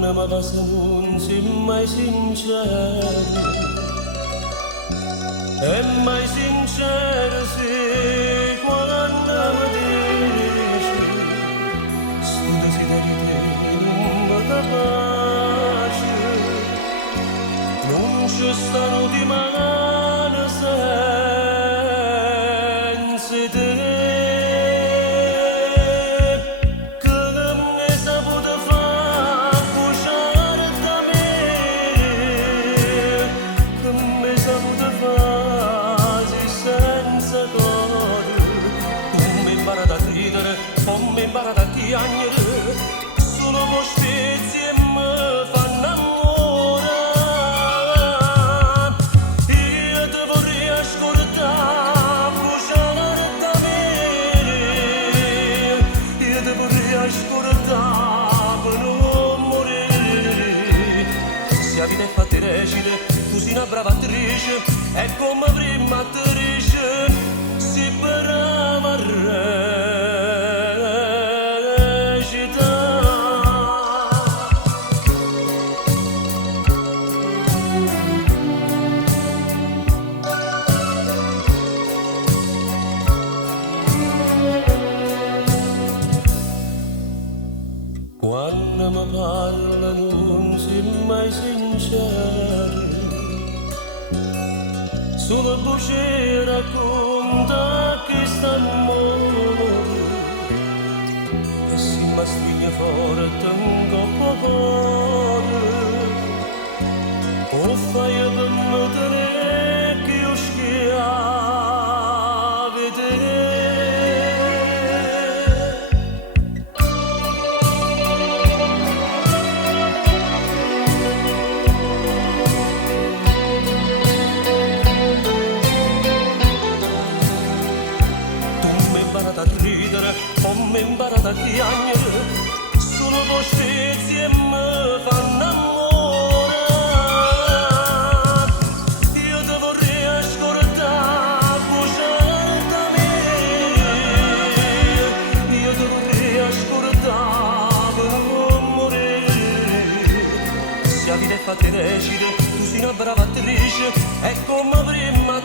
Quando mi passa non sei mai sincero, e mai sincero sei quando mi dici sto desiderio te non mi dà pace, non ci stanno di mano senza te. Come imparare a piangere, solo con stezzi e mi fanno innamorare. Io ti vorrei ascoltare, bruciare da me. Io ti vorrei ascoltare per non morire. Se la vita è fatta recita, tu sei una brava attrice, e come prima attrice si brava a quando mi parla non sei mai sincero, solo voce racconta che sta amore, e si mi stringe forte un coppo cuore, o fai per notare che io schiave te. A ridere, come imparare a piangere, solo con stezzi e mi fanno innamorare. Io ti vorrei ascoltare, bruciare da me. Io ti vorrei ascoltare per non morire. Se la vita è fatta recita, tu sei una brava attrice, e come prima